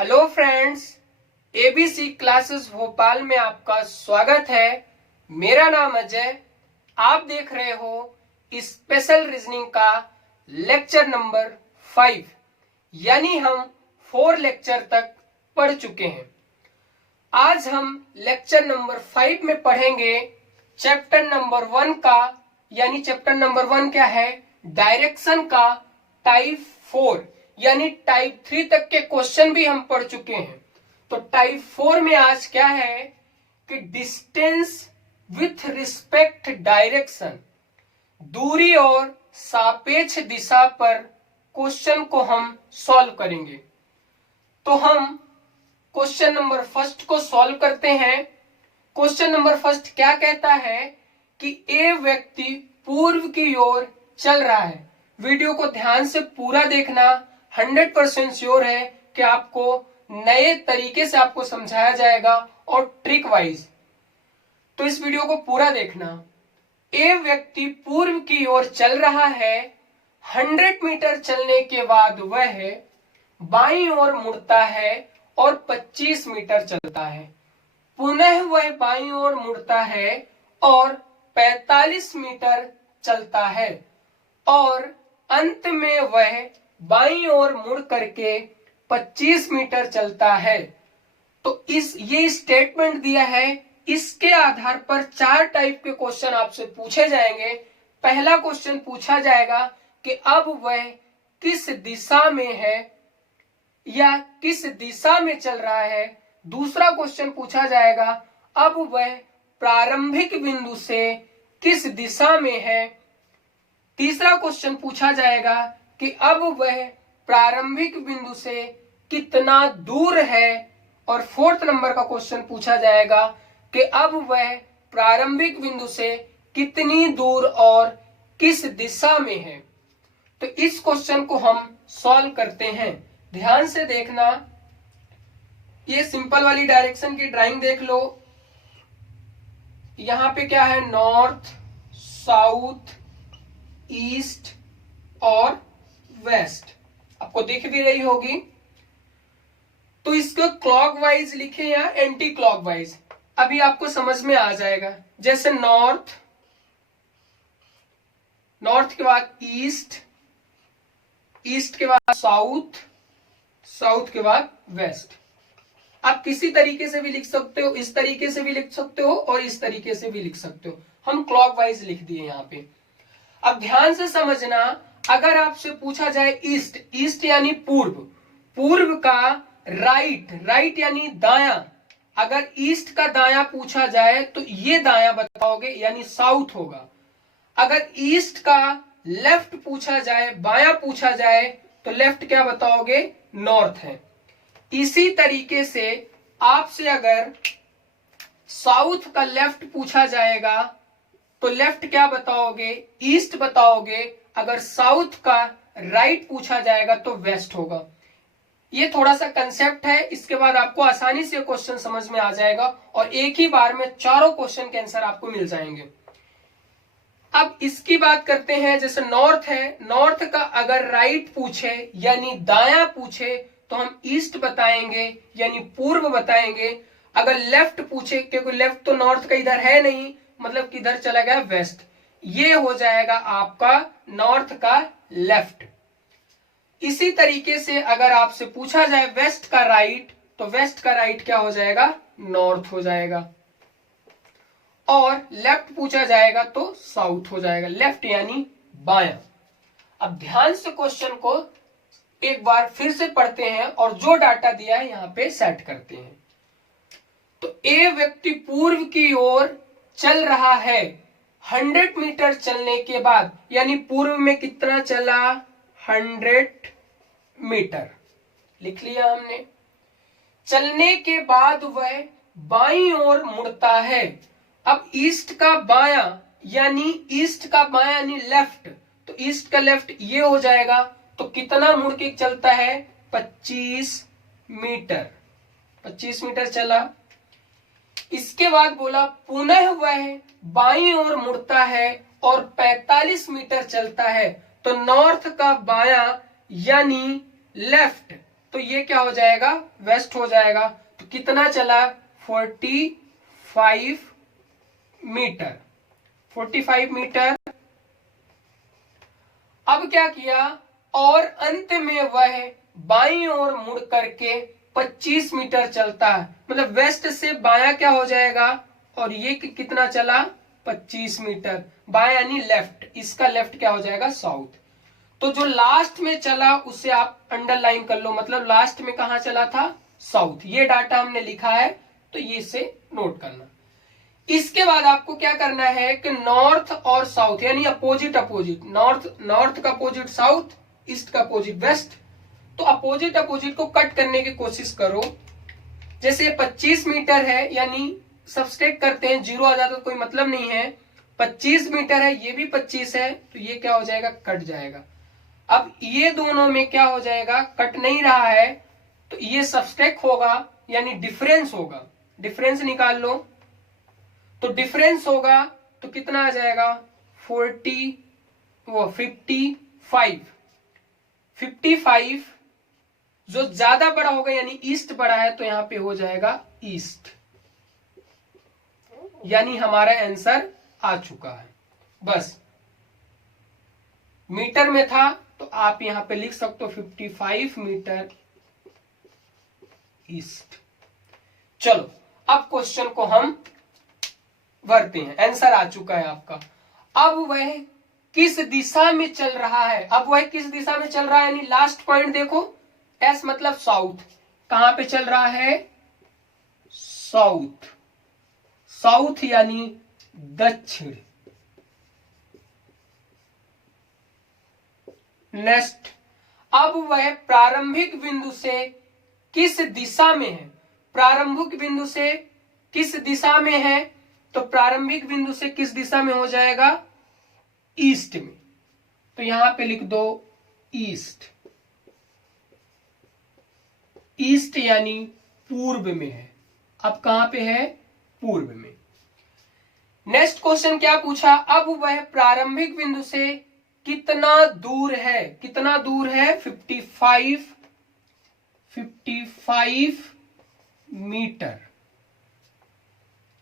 Hello friends, ABC classes Bhopal में आपका स्वागत है। मेरा नाम अजय। आप देख रहे हो स्पेशल रीजनिंग का लेक्चर नंबर 5, यानी हम 4 लेक्चर तक पढ़ चुके हैं। आज हम लेक्चर नंबर 5 में पढ़ेंगे चैप्टर नंबर 1 का, यानी चैप्टर नंबर 1 क्या है? डायरेक्शन का टाइप 4, यानी टाइप 3 तक के क्वेश्चन भी हम पढ़ चुके हैं। तो टाइप 4 में आज क्या है कि डिस्टेंस विथ रिस्पेक्ट डायरेक्शन, दूरी और सापेक्ष दिशा पर क्वेश्चन को हम सॉल्व करेंगे। तो हम क्वेश्चन नंबर फर्स्ट को सॉल्व करते हैं। क्वेश्चन नंबर फर्स्ट क्या कहता है कि ए व्यक्ति पूर्व की ओर चल रहा है। वीडियो को ध्यान से पूरा देखना, 100% श्योर है कि आपको नए तरीके से आपको समझाया जाएगा और ट्रिक वाइज। तो इस वीडियो को पूरा देखना। ए व्यक्ति पूर्व की ओर चल रहा है। 100 मीटर चलने के बाद वह बाईं ओर मुड़ता है और 25 मीटर चलता है। पुनः वह बाईं ओर मुड़ता है और 45 मीटर चलता है और अंत में वह बाईं ओर मुड़ करके 25 मीटर चलता है। तो ये स्टेटमेंट दिया है। इसके आधार पर 4 टाइप के क्वेश्चन आपसे पूछे जाएंगे। पहला क्वेश्चन पूछा जाएगा कि अब वह किस दिशा में है या किस दिशा में चल रहा है। दूसरा क्वेश्चन पूछा जाएगा अब वह प्रारंभिक बिंदु से किस दिशा में है। तीसरा क्वेश्चन पूछा जाएगा कि अब वह प्रारंभिक बिंदु से कितना दूर है। और 4th नंबर का क्वेश्चन पूछा जाएगा कि अब वह प्रारंभिक बिंदु से कितनी दूर और किस दिशा में है। तो इस क्वेश्चन को हम सॉल्व करते हैं। ध्यान से देखना, ये सिंपल वाली डायरेक्शन की ड्राइंग देख लो। यहां पे क्या है? नॉर्थ, साउथ, ईस्ट और वेस्ट आपको दिख भी रही होगी। तो इसको क्लॉकवाइज लिखे या एंटी क्लॉकवाइज, अभी आपको समझ में आ जाएगा। जैसे नॉर्थ, नॉर्थ के बाद ईस्ट, ईस्ट के बाद साउथ, साउथ के बाद वेस्ट। आप किसी तरीके से भी लिख सकते हो, इस तरीके से भी लिख सकते हो और इस तरीके से भी लिख सकते हो। हम क्लॉकवाइज लिख दिए यहां पे। अब ध्यान से समझना, अगर आपसे पूछा जाए ईस्ट, ईस्ट यानी पूर्व, पूर्व का राइट, राइट यानी दायां। अगर ईस्ट का दायां पूछा जाए तो ये दायां बताओगे, यानी साउथ होगा। अगर ईस्ट का लेफ्ट पूछा जाए, बायां पूछा जाए, तो लेफ्ट क्या बताओगे? नॉर्थ है। इसी तरीके से आपसे अगर साउथ का लेफ्ट पूछा जाएगा तो लेफ्ट क्या बताओगे? ईस्ट बताओगे। अगर साउथ का राइट पूछा जाएगा तो वेस्ट होगा। ये थोड़ा सा कंसेप्ट है, इसके बाद आपको आसानी से क्वेश्चन समझ में आ जाएगा और एक ही बार में चारों क्वेश्चन के आंसर आपको मिल जाएंगे। अब इसकी बात करते हैं। जैसे नॉर्थ है, नॉर्थ का अगर राइट पूछे यानी दायां पूछे तो हम ईस्ट बताएंगे, यानी पूर्व बताएंगे। अगर लेफ्ट पूछे, क्योंकि लेफ्ट तो नॉर्थ का इधर है नहीं, मतलब किधर चला गया? वेस्ट। ये हो जाएगा आपका नॉर्थ का लेफ्ट। इसी तरीके से अगर आपसे पूछा जाए वेस्ट का राइट, तो वेस्ट का राइट क्या हो जाएगा? नॉर्थ हो जाएगा। और लेफ्ट पूछा जाएगा तो साउथ हो जाएगा। लेफ्ट यानी बायां। अब ध्यान से क्वेश्चन को एक बार फिर से पढ़ते हैं और जो डाटा दिया है यहां पे सेट करते हैं। तो ए व्यक्ति पूर्व की ओर चल रहा है। 100 मीटर चलने के बाद, यानी पूर्व में कितना चला? 100 मीटर लिख लिया हमने। चलने के बाद वह बाईं ओर मुड़ता है। अब ईस्ट का बायां, यानी ईस्ट का बायां यानी लेफ्ट, तो ईस्ट का लेफ्ट ये हो जाएगा। तो कितना मुड़ के चलता है? 25 मीटर। 25 मीटर चला। इसके बाद बोला पुनः वह बाईं ओर मुड़ता है और 45 मीटर चलता है। तो नॉर्थ का बायां यानी लेफ्ट, तो ये क्या हो जाएगा, वेस्ट हो जाएगा। तो कितना चला, 45 मीटर, 45 मीटर। अब क्या किया, और अंत में वह बाईं ओर मुड़ करके 25 मीटर चलता है, मतलब वेस्ट से बायां क्या हो जाएगा, और ये कितना चला, 25 मीटर, बायां यानी लेफ्ट, इसका लेफ्ट क्या हो जाएगा, साउथ। तो जो लास्ट में चला उसे आप अंडरलाइन कर लो, मतलब लास्ट में कहां चला था, साउथ। ये डाटा हमने लिखा है, तो ये से नोट करना। इसके बाद आपको क्या करना है कि नॉर्थ और साउथ यानी अपोजिट अपोजिट, नॉर्थ का अपोजिट साउथ, ईस्ट का अपोजिट वेस्ट, तो अपोजिट अपोजिट को कट करने की कोशिश करो। जैसे 25 मीटर है, यानी सब्सट्रैक्ट करते हैं, जीरो आ जाता तो कोई मतलब नहीं है। 25 मीटर है, ये भी 25 है, तो ये क्या हो जाएगा, कट जाएगा। अब ये दोनों में क्या हो जाएगा, कट नहीं रहा है, तो ये सब्सट्रैक्ट होगा, यानी डिफरेंस होगा, डिफरेंस निकाल लो। तो डिफरेंस होगा तो कितना आ जाएगा, 55 जो ज्यादा बड़ा होगा यानी ईस्ट बड़ा है, तो यहां पे हो जाएगा ईस्ट, यानी हमारा आंसर आ चुका है। बस मीटर में था तो आप यहां पे लिख सकते हो 55 मीटर ईस्ट। चलो अब क्वेश्चन को हम भरते हैं, आंसर आ चुका है आपका। अब वह किस दिशा में चल रहा है, अब वह किस दिशा में चल रहा है, यानी लास्ट पॉइंट देखो, एस मतलब साउथ, कहां पे चल रहा है, साउथ, साउथ यानी दक्षिण। नेक्स्ट, अब वह प्रारंभिक बिंदु से किस दिशा में है, प्रारंभिक बिंदु से किस दिशा में है, तो प्रारंभिक बिंदु से किस दिशा में हो जाएगा, ईस्ट में, तो यहां पे लिख दो ईस्ट, ईस्ट यानी पूर्व में है। अब कहां पे है, पूर्व में। नेक्स्ट क्वेश्चन क्या पूछा, अब वह प्रारंभिक बिंदु से कितना दूर है, कितना दूर है, 55 मीटर।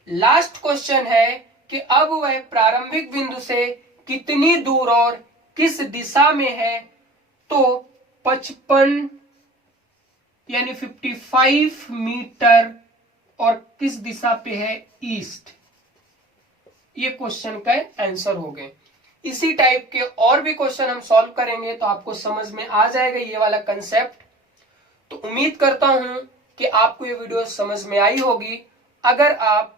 लास्ट क्वेश्चन है कि अब वह प्रारंभिक बिंदु से कितनी दूर और किस दिशा में है, तो 55 यानी 55 मीटर और किस दिशा पे है, ईस्ट। ये क्वेश्चन का आंसर हो गए। इसी टाइप के और भी क्वेश्चन हम सॉल्व करेंगे तो आपको समझ में आ जाएगा ये वाला कंसेप्ट। तो उम्मीद करता हूं कि आपको ये वीडियो समझ में आई होगी। अगर आप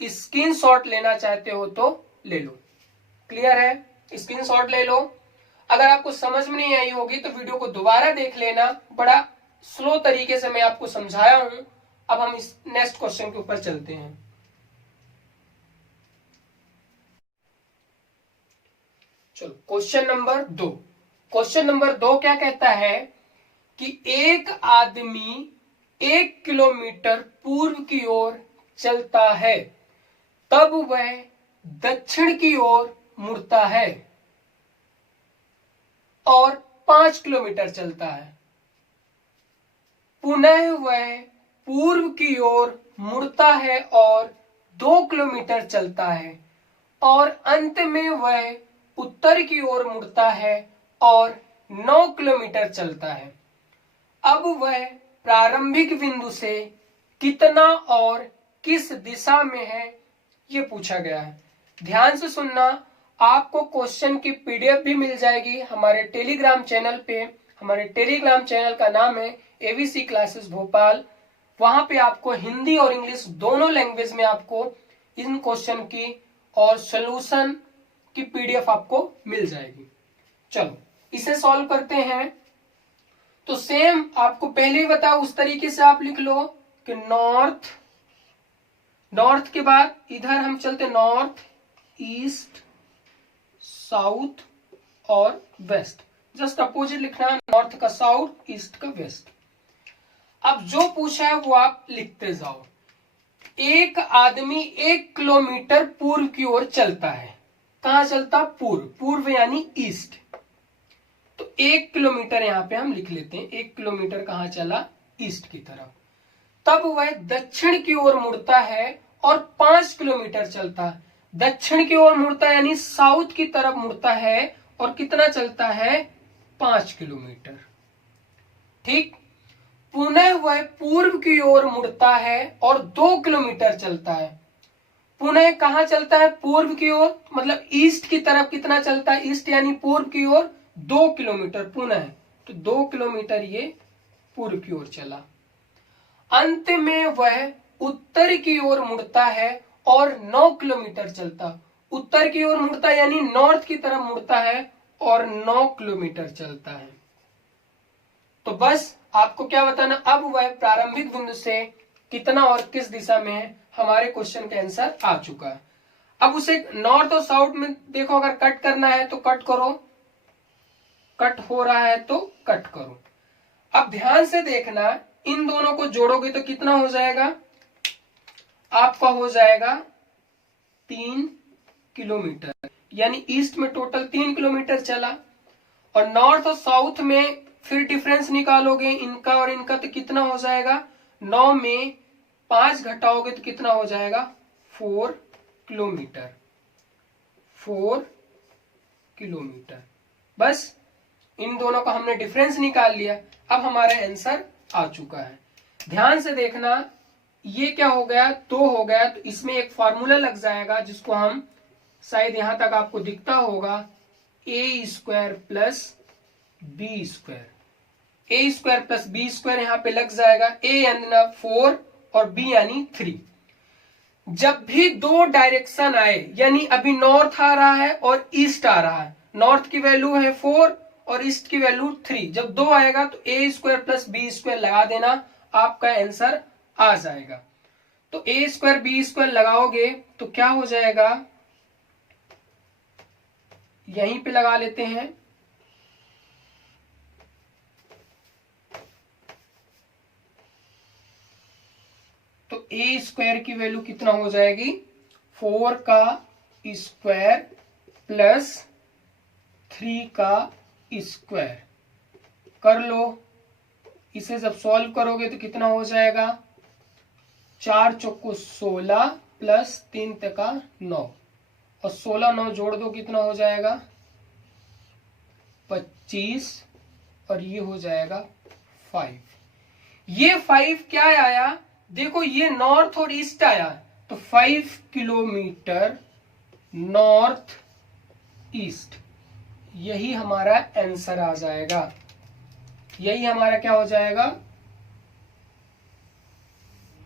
स्क्रीनशॉट लेना चाहते हो तो ले लो, क्लियर है, स्क्रीनशॉट ले लो। अगर आपको समझ में नहीं आई होगी तो वीडियो को दोबारा देख लेना, बड़ा स्लो तरीके से मैं आपको समझाया हूं। अब हम इस नेक्स्ट क्वेश्चन के ऊपर चलते हैं। चलो क्वेश्चन नंबर 2। क्वेश्चन नंबर 2 क्या कहता है कि एक आदमी 1 किलोमीटर पूर्व की ओर चलता है, तब वह दक्षिण की ओर मुड़ता है और 5 किलोमीटर चलता है। पुनः वह पूर्व की ओर मुड़ता है और 2 किलोमीटर चलता है और अंत में वह उत्तर की ओर मुड़ता है और 9 किलोमीटर चलता है। अब वह प्रारंभिक बिंदु से कितना और किस दिशा में है, ये पूछा गया है। ध्यान से सुनना, आपको क्वेश्चन की पीडीएफ भी मिल जाएगी हमारे टेलीग्राम चैनल पे। हमारे टेलीग्राम चैनल का नाम है एबीसी क्लासेस भोपाल। वहां पे आपको हिंदी और इंग्लिश दोनों लैंग्वेज में आपको इन क्वेश्चन की और सॉल्यूशन की पीडीएफ आपको मिल जाएगी। चलो इसे सॉल्व करते हैं। तो सेम आपको पहले ही बताओ उस तरीके से आप लिख लो कि नॉर्थ, नॉर्थ के बाद इधर हम चलते नॉर्थ, ईस्ट, साउथ और वेस्ट। जस्ट अपोजिट लिखना है, नॉर्थ का साउथ, ईस्ट का वेस्ट। अब जो पूछा है वो आप लिखते जाओ। एक आदमी 1 किलोमीटर पूर्व की ओर चलता है, कहां चलता, पूर्व, पूर्व यानी ईस्ट। तो तो 1 किलोमीटर यहाँ पे हम लिख लेते हैं। 1 किलोमीटर कहाँ चला? ईस्ट की तरफ। तब वह दक्षिण की ओर मुड़ता है और 5 किलोमीटर चलता है। दक्षिण की ओर मुड़ता है यानी साउथ की तरफ मुड़ता है और कितना चलता है? 5 किलोमीटर। ठीक। पुनः वह पूर्व की ओर मुड़ता है और 2 किलोमीटर चलता है। पुनः कहाँ चलता है? पूर्व की ओर, मतलब ईस्ट की तरफ कितना चलता है? ईस्ट यानी पूर्व की ओर 2 किलोमीटर पुनः, तो 2 किलोमीटर ये पूर्व की ओर चला। अंत में वह उत्तर की ओर मुड़ता है और 9 किलोमीटर चलता। उत्तर की ओर मुड़ता है यानी नॉर्थ की तरफ मुड़ता है और 9 किलोमीटर चलता है। तो बस आपको क्या बताना, अब वह प्रारंभिक बिंदु से कितना और किस दिशा में है, हमारे क्वेश्चन का आंसर आ चुका है। अब उसे नॉर्थ और साउथ में देखो, अगर कट करना है तो कट करो, कट हो रहा है तो कट करो। अब ध्यान से देखना, इन दोनों को जोड़ोगे तो कितना हो जाएगा? आपका हो जाएगा 3 किलोमीटर, यानी ईस्ट में टोटल 3 किलोमीटर चला। और नॉर्थ और साउथ में फिर डिफरेंस निकालोगे इनका और इनका, तो कितना हो जाएगा? 9 में 5 घटाओगे तो कितना हो जाएगा? 4 किलोमीटर। 4 किलोमीटर। बस इन दोनों का हमने डिफरेंस निकाल लिया। अब हमारा आंसर आ चुका है। ध्यान से देखना, ये क्या हो गया? 2 हो गया, तो इसमें एक फॉर्मूला लग जाएगा जिसको हम, शायद यहां तक आपको दिखता होगा, a square plus B square. a square plus B square यहाँ पे लग जाएगा। a यानी 4 और b यानी 3। जब भी 2 डायरेक्शन आए, यानी अभी नॉर्थ आ रहा है और ईस्ट आ रहा है, नॉर्थ की वैल्यू है 4 और ईस्ट की वैल्यू 3, जब 2 आएगा तो a square plus B square लगा देना, आपका आंसर आ जाएगा। तो a स्क्वायर बी स्क्वायर लगाओगे तो क्या हो जाएगा? यहीं पे लगा लेते हैं। तो a स्क्वायर की वैल्यू कितना हो जाएगी? 4 का स्क्वायर प्लस 3 का स्क्वायर। कर लो, इसे जब सॉल्व करोगे तो कितना हो जाएगा? 4 चौको 16 प्लस 3 तका 9, और 16 9 जोड़ दो, कितना हो जाएगा? 25, और ये हो जाएगा 5। ये 5 क्या आया? देखो, ये नॉर्थ और ईस्ट आया, तो 5 किलोमीटर नॉर्थ ईस्ट, यही हमारा आंसर आ जाएगा। यही हमारा क्या हो जाएगा?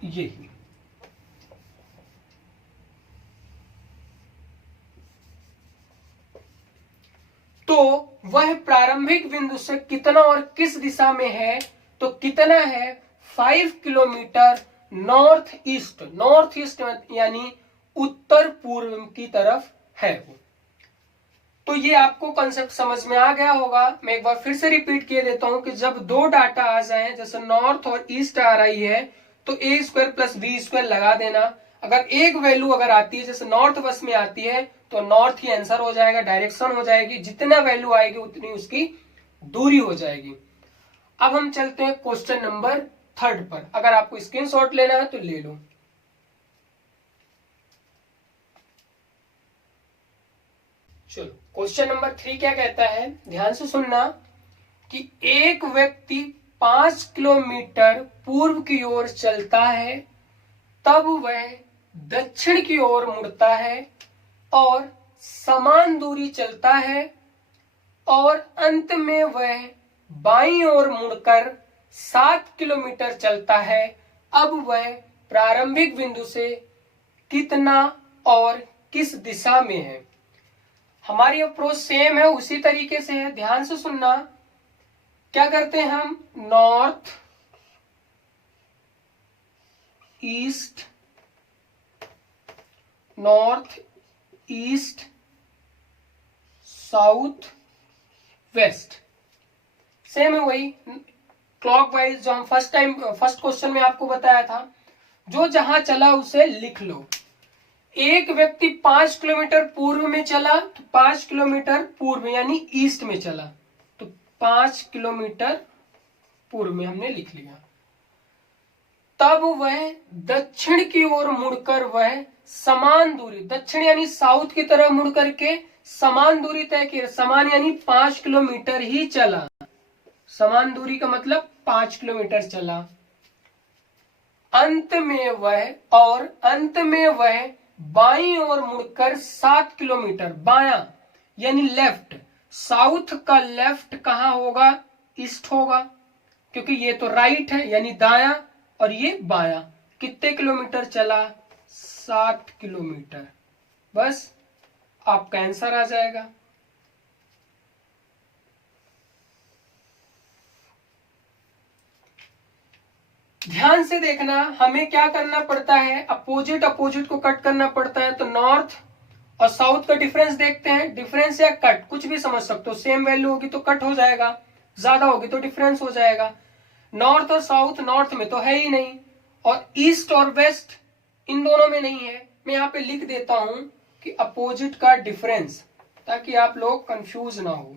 यही। तो वह प्रारंभिक बिंदु से कितना और किस दिशा में है? तो कितना है? 5 kilometre north east. North east यानी उत्तर पूर्व की तरफ है वो। तो ये आपको कंसेप्ट समझ में आ गया होगा। मैं एक बार फिर से रिपीट किए देता हूं कि जब 2 डाटा आ जाए, जैसे नॉर्थ और ईस्ट आ रही है, तो a square plus B square लगा देना। अगर एक वैल्यू अगर आती है, जैसे नॉर्थ बस में आती है, तो नॉर्थ ही आंसर हो जाएगा, डायरेक्शन हो जाएगी। जितना वैल्यू आएगी उतनी उसकी दूरी हो जाएगी। अब हम चलते हैं क्वेश्चन नंबर 3 पर। अगर आपको स्क्रीनशॉट लेना है तो ले लो। चलो, क्वेश्चन नंबर 3 क्या कहता है, ध्यान से सुनना, कि एक व्यक्ति 5 किलोमीटर पूर्व की ओर चलता है, तब वह दक्षिण की ओर मुड़ता है और समान दूरी चलता है, और अंत में वह बाईं ओर मुड़कर 7 किलोमीटर चलता है। अब वह प्रारंभिक बिंदु से कितना और किस दिशा में है? हमारी अप्रोच सेम है, उसी तरीके से है। ध्यान से सुनना, क्या करते हैं हम? North east, north east, south west, same है वही क्लॉकवाइज जो हम फर्स्ट क्वेश्चन में आपको बताया था। जो जहां चला उसे लिख लो। एक व्यक्ति 5 किलोमीटर पूर्व में चला, तो 5 किलोमीटर पूर्व यानी ईस्ट में चला, तो 5 किलोमीटर पूर्व में हमने लिख लिया। तब वह दक्षिण की ओर मुड़कर वह समान दूरी, दक्षिण यानी साउथ की तरफ मुड़ करके समान दूरी तय की, समान यानी 5 किलोमीटर ही चला, समान दूरी का मतलब 5 किलोमीटर चला। अंत में वह बाईं ओर मुड़कर 7 किलोमीटर, बायां यानी लेफ्ट, साउथ का लेफ्ट कहां होगा, ईस्ट होगा, क्योंकि ये तो राइट है यानी दायां और ये बायां। कितने किलोमीटर चला, 7 किलोमीटर। बस आपका आंसर आ जाएगा। ध्यान से देखना, हमें क्या करना पड़ता है, अपोजिट को कट करना पड़ता है। तो नॉर्थ और साउथ का डिफरेंस देखते हैं, डिफरेंस या कट कुछ भी समझ सकते हो, सेम वैल्यू होगी तो कट हो जाएगा, ज्यादा होगी तो डिफरेंस हो जाएगा। नॉर्थ और साउथ, नॉर्थ में तो है ही नहीं, और ईस्ट और वेस्ट इन दोनों में नहीं है। मैं यहाँ पे लिख देता हूं कि अपोजिट का डिफरेंस, ताकि आप लोग कंफ्यूज ना हो।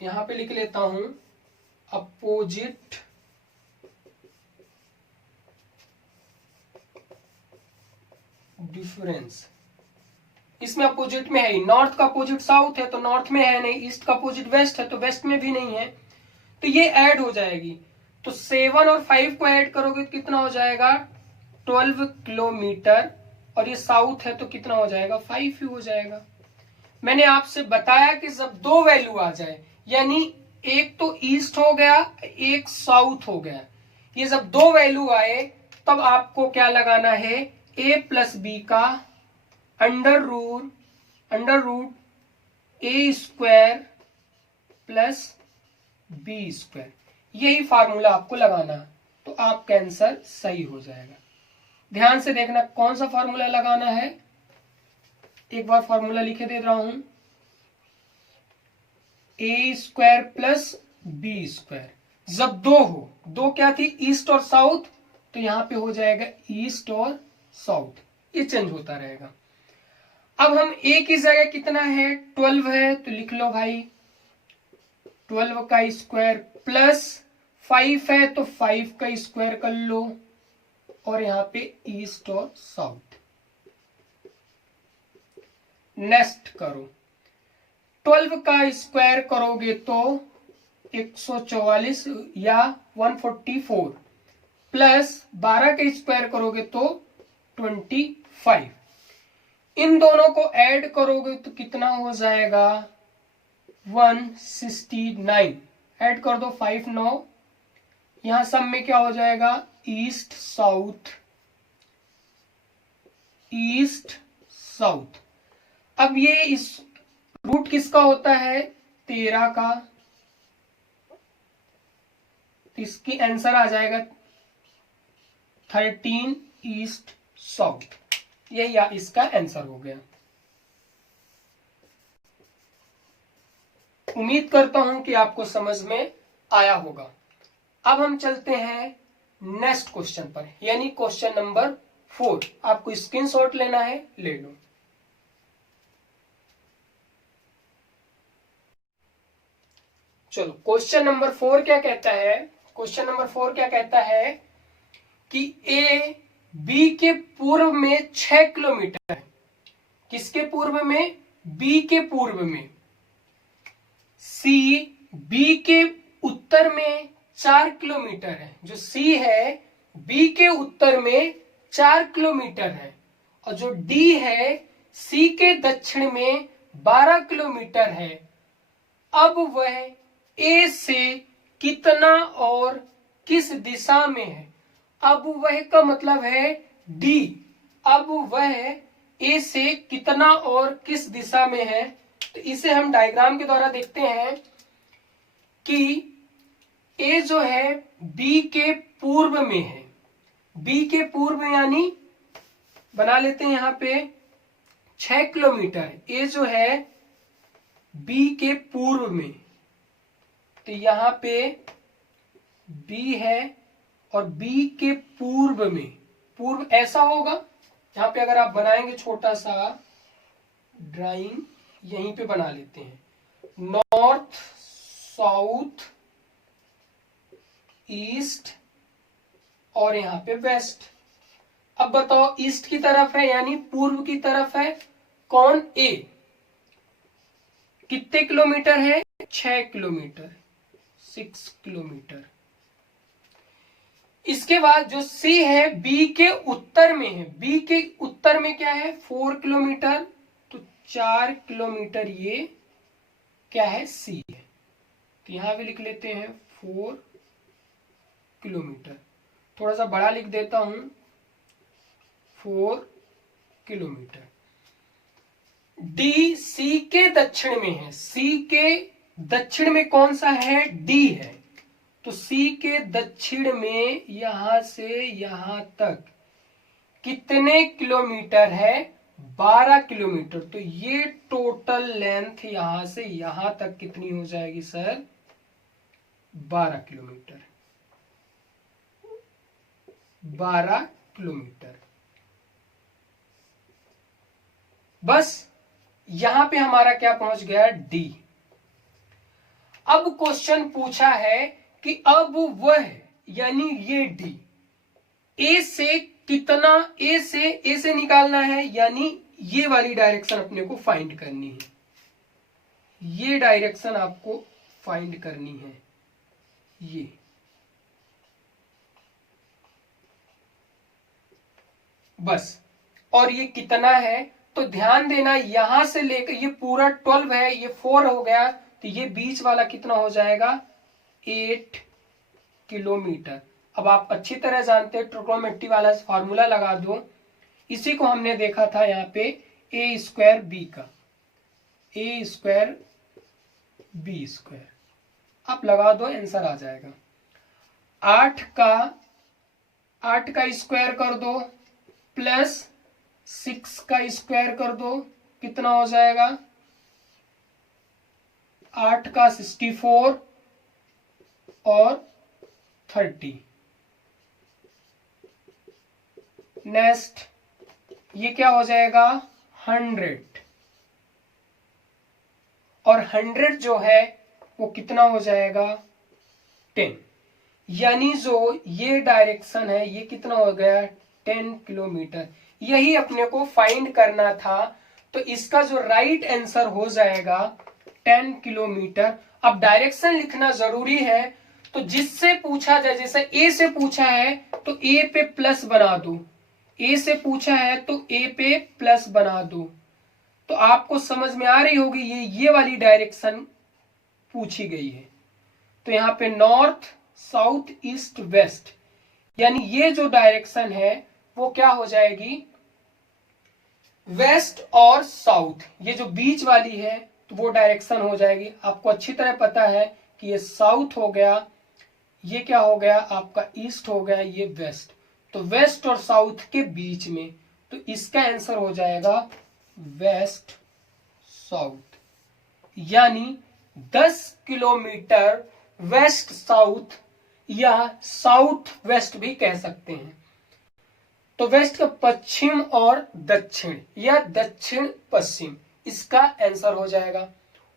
यहां पे लिख लेता हूं अपोजिट डिफरेंस। इसमें अपोजिट में है ही, नॉर्थ का अपोजिट साउथ है तो नॉर्थ में है नहीं, ईस्ट का अपोजिट वेस्ट है तो वेस्ट में भी नहीं है, तो ये ऐड हो जाएगी। तो 7 और 5 को ऐड करोगे तो कितना हो जाएगा, 12 किलोमीटर, और ये साउथ है तो कितना हो जाएगा, 5 ही हो जाएगा। मैंने आपसे बताया कि जब दो वैल्यू आ जाए, यानी एक तो ईस्ट हो गया एक साउथ हो गया, ये जब दो वैल्यू आए तब आपको क्या लगाना है, a प्लस बी का अंडर रूट ए स्क्वायर प्लस बी स्क्वायर, यही फार्मूला आपको लगाना, तो आपका आंसर सही हो जाएगा। ध्यान से देखना कौन सा फार्मूला लगाना है, एक बार फार्मूला लिखे दे रहा हूं, ए स्क्वायर प्लस बी स्क्वायर। जब दो हो, दो क्या थी, ईस्ट और साउथ, तो यहां पे हो जाएगा ईस्ट और साउथ, ये चेंज होता रहेगा। अब हम ए की जगह कितना है, 12 है, तो लिख लो भाई 12 का स्क्वायर प्लस 5 है तो 5 का स्क्वायर कर लो, और यहां पे ईस्ट और साउथ। नेक्स्ट करो, 12 का स्क्वायर करोगे तो 144 या 144, प्लस 12 का स्क्वायर करोगे तो 25, इन दोनों को ऐड करोगे तो कितना हो जाएगा, 169। ऐड कर दो 5 9, यहां सब में क्या हो जाएगा, ईस्ट साउथ। अब ये इस रूट किसका होता है, 13 का, तो इसकी आंसर आ जाएगा 13 ईस्ट साउथ, यही इसका आंसर हो गया। उम्मीद करता हूं कि आपको समझ में आया होगा। अब हम चलते हैं नेक्स्ट क्वेश्चन पर, यानी क्वेश्चन नंबर 4। आपको स्क्रीनशॉट लेना है, ले लो। चलो, क्वेश्चन नंबर 4 क्या कहता है, क्वेश्चन नंबर 4 क्या कहता है कि ए बी के पूर्व में 6 किलोमीटर है। किसके पूर्व में, बी के पूर्व में। सी बी के उत्तर में 4 किलोमीटर है, जो सी है बी के उत्तर में 4 किलोमीटर है, और जो डी है सी के दक्षिण में 12 किलोमीटर है। अब वह ए से कितना और किस दिशा में है। अब वह का मतलब है डी, अब वह ए से कितना और किस दिशा में है, तो इसे हम डायग्राम के द्वारा देखते हैं कि ए जो है बी के पूर्व में है, बी के पूर्व यानी बना लेते हैं यहां पे 6 किलोमीटर, ए जो है बी के पूर्व में, तो यहां पे बी है और बी के पूर्व में पूर्व ऐसा होगा, यहाँ पे अगर आप बनाएंगे छोटा सा ड्राइंग, यहीं पे बना लेते हैं, नॉर्थ, साउथ, ईस्ट और यहाँ पे वेस्ट। अब बताओ ईस्ट की तरफ है यानी पूर्व की तरफ है कौन? ए। कितने किलोमीटर है? 6 किलोमीटर, 6 किलोमीटर। इसके बाद जो सी है बी के उत्तर में है, बी के उत्तर में क्या है? 4 किलोमीटर, तो 4 किलोमीटर ये क्या है? सी है। तो यहां भी लिख लेते हैं 4 किलोमीटर। थोड़ा सा बड़ा लिख देता हूं, 4 किलोमीटर। डी सी के दक्षिण में है, सी के दक्षिण में कौन सा है? डी है। तो सी के दक्षिण में यहां से यहां तक कितने किलोमीटर है? 12 किलोमीटर। तो ये टोटल लेंथ यहां से यहां तक कितनी हो जाएगी सर? 12 kilometre, 12 kilometre. बस यहां पे हमारा क्या पहुंच गया? डी। अब क्वेश्चन पूछा है कि अब वह यानी ये डी ए से कितना, ए से निकालना है, यानी ये वाली डायरेक्शन अपने को फाइंड करनी है, ये डायरेक्शन आपको फाइंड करनी है, ये। बस। और ये कितना है? तो ध्यान देना, यहां से लेकर ये पूरा 12 है, ये 4 हो गया, तो ये बीच वाला कितना हो जाएगा? 8 किलोमीटर। अब आप अच्छी तरह जानते हैं ट्रिग्नोमेट्री वाला फॉर्मूला लगा दो, इसी को हमने देखा था यहाँ पे ए स्क्वायर बी का, ए स्क्वायर बी स्क्वायर। आप लगा दो, आंसर आ जाएगा। 8 का स्क्वायर कर दो प्लस 6 का स्क्वायर कर दो, कितना हो जाएगा? 8 का 64 और 30। नेक्स्ट ये क्या हो जाएगा? 100। और 100 जो है वो कितना हो जाएगा? 10। यानी जो ये डायरेक्शन है ये कितना हो गया? 10 किलोमीटर। यही अपने को फाइंड करना था, तो इसका जो राइट आंसर हो जाएगा 10 किलोमीटर। अब डायरेक्शन लिखना जरूरी है, तो जिससे पूछा जाए, जैसे ए से पूछा है तो ए पे प्लस बना दो, ए से पूछा है तो ए पे प्लस बना दो, तो आपको समझ में आ रही होगी ये वाली डायरेक्शन पूछी गई है। तो यहाँ पे नॉर्थ, साउथ, ईस्ट, वेस्ट, यानी ये जो डायरेक्शन है वो क्या हो जाएगी? वेस्ट और साउथ। ये जो बीच वाली है तो वो डायरेक्शन हो जाएगी। आपको अच्छी तरह पता है कि ये साउथ हो गया, ये क्या हो गया आपका? ईस्ट हो गया, ये वेस्ट। तो वेस्ट और साउथ के बीच में, तो इसका आंसर हो जाएगा वेस्ट साउथ, यानी 10 किलोमीटर वेस्ट साउथ या साउथ वेस्ट भी कह सकते हैं। तो वेस्ट का पश्चिम और दक्षिण या दक्षिण पश्चिम, इसका आंसर हो जाएगा।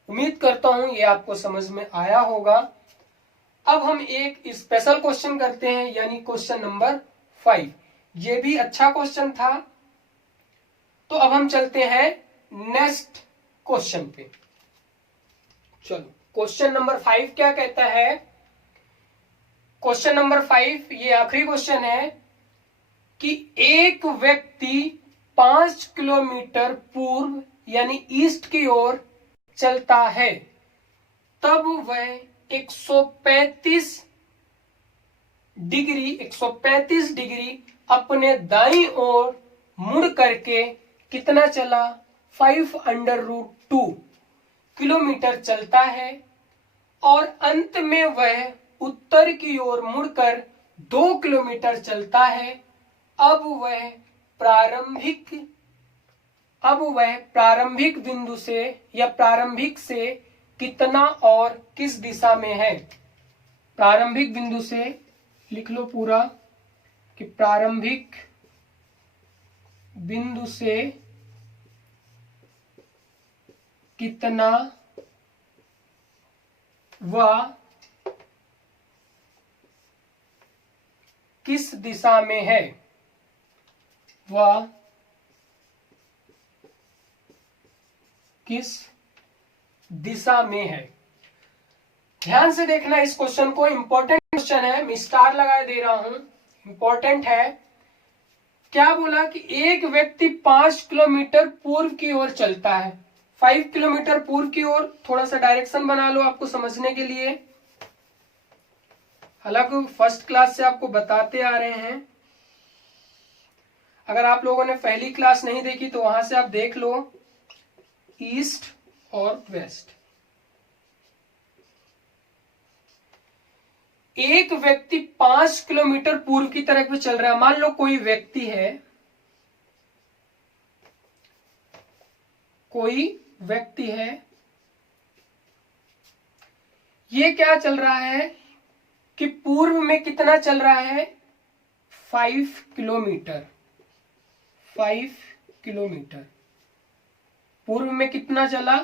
उम्मीद करता हूं ये आपको समझ में आया होगा। अब हम एक स्पेशल क्वेश्चन करते हैं, यानी क्वेश्चन नंबर 5। ये भी अच्छा क्वेश्चन था। तो अब हम चलते हैं नेक्स्ट क्वेश्चन पे। चलो, क्वेश्चन नंबर 5 क्या कहता है? क्वेश्चन नंबर 5 ये आखिरी क्वेश्चन है कि एक व्यक्ति 5 किलोमीटर पूर्व यानी ईस्ट की ओर चलता है, तब वह 135 डिग्री अपने दाईं ओर मुड़ करके कितना चला? 5√2 किलोमीटर चलता है, और अंत में वह उत्तर की ओर मुड़कर 2 किलोमीटर चलता है। अब वह प्रारंभिक बिंदु से या प्रारंभिक से कितना और किस दिशा में है? प्रारंभिक बिंदु से लिख लो पूरा कि प्रारंभिक बिंदु से कितना व किस दिशा में है, वह किस दिशा में है। ध्यान से देखना इस क्वेश्चन को, इंपॉर्टेंट क्वेश्चन है, मैं स्टार लगा दे रहा हूं, इंपॉर्टेंट है। क्या बोला कि एक व्यक्ति 5 किलोमीटर पूर्व की ओर चलता है, 5 किलोमीटर पूर्व की ओर। थोड़ा सा डायरेक्शन बना लो आपको समझने के लिए, हालांकि फर्स्ट क्लास से आपको बताते आ रहे हैं। अगर आप लोगों ने पहली क्लास नहीं देखी तो वहां से आप देख लो, ईस्ट और वेस्ट। एक व्यक्ति 5 किलोमीटर पूर्व की तरफ में चल रहा है। मान लो कोई व्यक्ति है, कोई व्यक्ति है, ये क्या चल रहा है कि पूर्व में कितना चल रहा है, 5 किलोमीटर। 5 किलोमीटर पूर्व में कितना चला,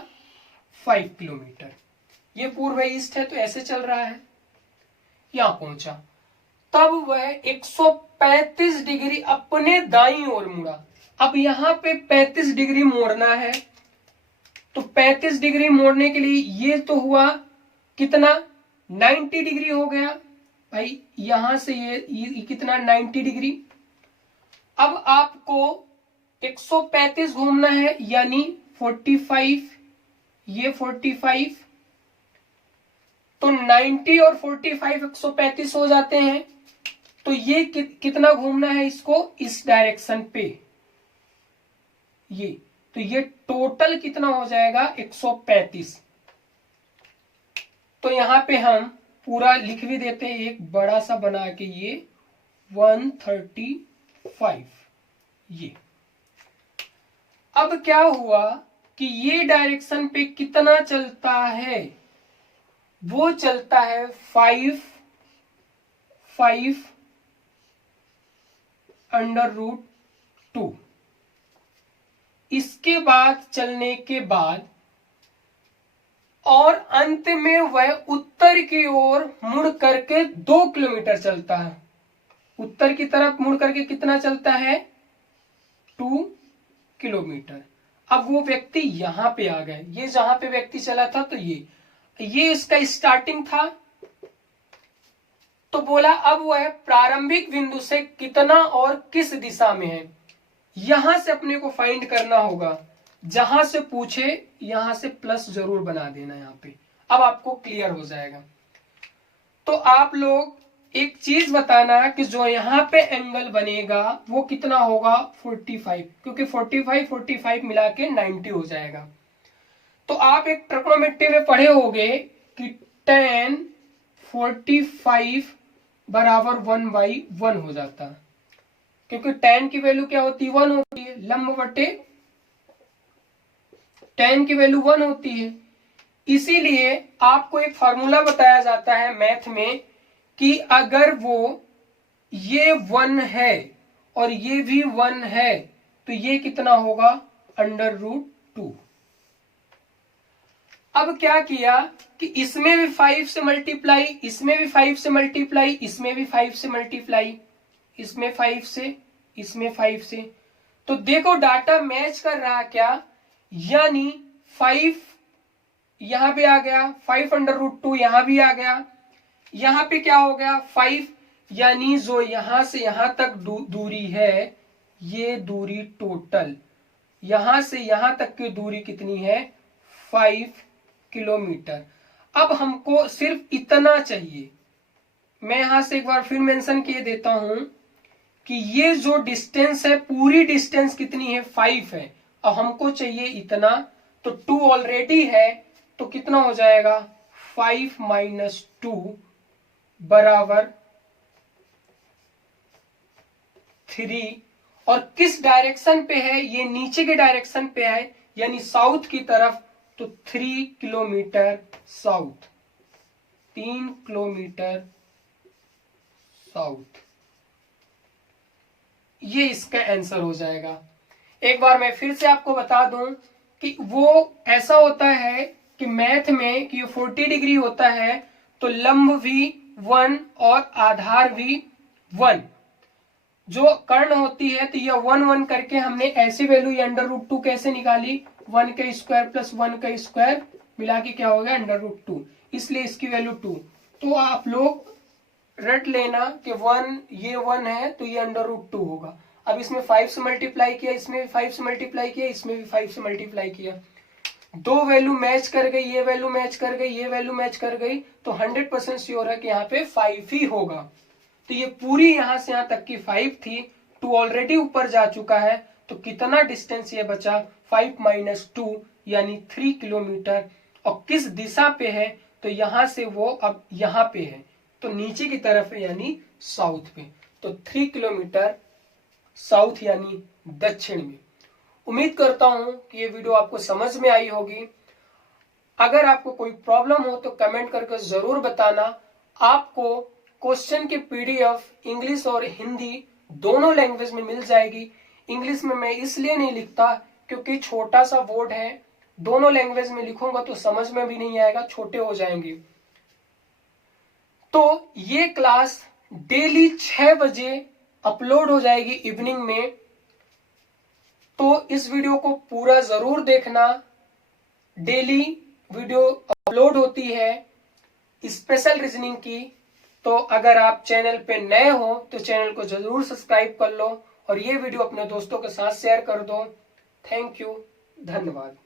5 किलोमीटर। ये पूर्व है, ईस्ट है, तो ऐसे चल रहा है, यहां पहुंचा। तब वह 135 डिग्री अपने दाईं ओर मुड़ा। अब यहां पे 35 डिग्री मोड़ना है, तो 35 डिग्री मोड़ने के लिए ये तो हुआ कितना, 90 डिग्री हो गया भाई। यहां से ये कितना, 90 डिग्री। अब आपको 135 घूमना है, यानी 45, ये 45, तो 90 और 45 135 हो जाते हैं। तो ये कितना घूमना है इसको, इस डायरेक्शन पे, ये तो ये टोटल कितना हो जाएगा, 135। तो यहां पे हम पूरा लिख भी देते हैं, एक बड़ा सा बना के, ये 135 ये। अब क्या हुआ कि ये डायरेक्शन पे कितना चलता है, वो चलता है 5 √2। इसके बाद चलने के बाद और अंत में वह उत्तर की ओर मुड़ करके 2 किलोमीटर चलता है। उत्तर की तरफ मुड़ करके कितना चलता है, 2 किलोमीटर। अब वो व्यक्ति यहां पे आ गए, ये जहां पे व्यक्ति चला था, तो ये इसका स्टार्टिंग था। तो बोला अब वह प्रारंभिक बिंदु से कितना और किस दिशा में है, यहां से अपने को फाइंड करना होगा। जहां से पूछे यहां से प्लस जरूर बना देना यहां पे, अब आपको क्लियर हो जाएगा। तो आप लोग एक चीज बताना कि जो यहां पे एंगल बनेगा वो कितना होगा, 45, क्योंकि 45 मिला के 90 हो जाएगा। तो आप एक ट्रिग्नोमेट्री में पढ़े होंगे कि tan 45 बराबर 1/1 हो जाता, क्योंकि tan की वैल्यू क्या होती है, 1 होती है, लंब बटे tan की वैल्यू 1 होती है। इसीलिए आपको एक फॉर्मूला बताया जाता है मैथ में कि अगर वो ये 1 है और ये भी 1 है तो ये कितना होगा, √2। अब क्या किया कि इसमें भी 5 से मल्टीप्लाई, इसमें भी 5 से मल्टीप्लाई, इसमें भी 5 से मल्टीप्लाई, इसमें 5 से, इसमें 5 से। तो देखो डाटा मैच कर रहा क्या, यानी 5 यहां पे आ गया, 5 √2 यहां भी आ गया, यहां पे क्या हो गया 5, यानी जो यहां से यहां तक दूरी है, ये दूरी टोटल यहां से यहां तक की दूरी कितनी है, 5 किलोमीटर। अब हमको सिर्फ इतना चाहिए। मैं यहां से एक बार फिर मेंशन किए देता हूं कि ये जो डिस्टेंस है, पूरी डिस्टेंस कितनी है, 5 है, और हमको चाहिए इतना। तो 2 ऑलरेडी है, तो कितना हो जाएगा, 5 - 2 बराबर 3। और किस डायरेक्शन पे है, ये नीचे के डायरेक्शन पे है, यानी साउथ की तरफ, तो 3 किलोमीटर साउथ, 3 किलोमीटर साउथ, ये इसका आंसर हो जाएगा। एक बार मैं फिर से आपको बता दूं कि वो ऐसा होता है कि मैथ में कि 40 डिग्री होता है तो लंब भी 1 और आधार भी 1। जो कर्ण होती है तो यह 1 1 करके हमने ऐसी वैल्यू √2 कैसे निकाली, 1 का स्क्वायर प्लस 1 का स्क्वायर मिला के क्या हो गया √2, इसलिए इसकी वैल्यू 2। तो आप लोग रट लेना कि 1 ये 1 है तो ये √2 होगा। अब इसमें 5 से मल्टीप्लाई किया, इसमें भी 5 से मल्टीप्लाई किया, इसमें भी 5 से मल्टीप्लाई किया, दो वैल्यू मैच कर गई, ये वैल्यू मैच कर गई, ये वैल्यू मैच कर गई, तो 100% श्योर है कि यहाँ पे 5 ही होगा। तो ये पूरी यहां से यहां तक की 5 थी, 2 ऑलरेडी ऊपर जा चुका है, तो कितना डिस्टेंस ये बचा 5 - 2 यानी 3 किलोमीटर। और किस दिशा पे है, तो यहां से वो अब यहां पे है, तो नीचे की तरफ है यानी साउथ पे, तो 3 किलोमीटर साउथ यानी दक्षिण में। उम्मीद करता हूं कि ये वीडियो आपको समझ में आई होगी। अगर आपको कोई प्रॉब्लम हो तो कमेंट करके जरूर बताना। आपको क्वेश्चन के पीडीएफ इंग्लिश और हिंदी दोनों लैंग्वेज में मिल जाएगी। इंग्लिश में मैं इसलिए नहीं लिखता क्योंकि छोटा सा बोर्ड है, दोनों लैंग्वेज में लिखूंगा तो समझ में भी नहीं आएगा, छोटे हो जाएंगे। तो ये क्लास डेली 6 बजे अपलोड हो जाएगी इवनिंग में, तो इस वीडियो को पूरा जरूर देखना। डेली वीडियो अपलोड होती है स्पेशल रीजनिंग की। तो अगर आप चैनल पे नए हो तो चैनल को जरूर सब्सक्राइब कर लो और ये वीडियो अपने दोस्तों के साथ शेयर कर दो। थैंक यू, धन्यवाद।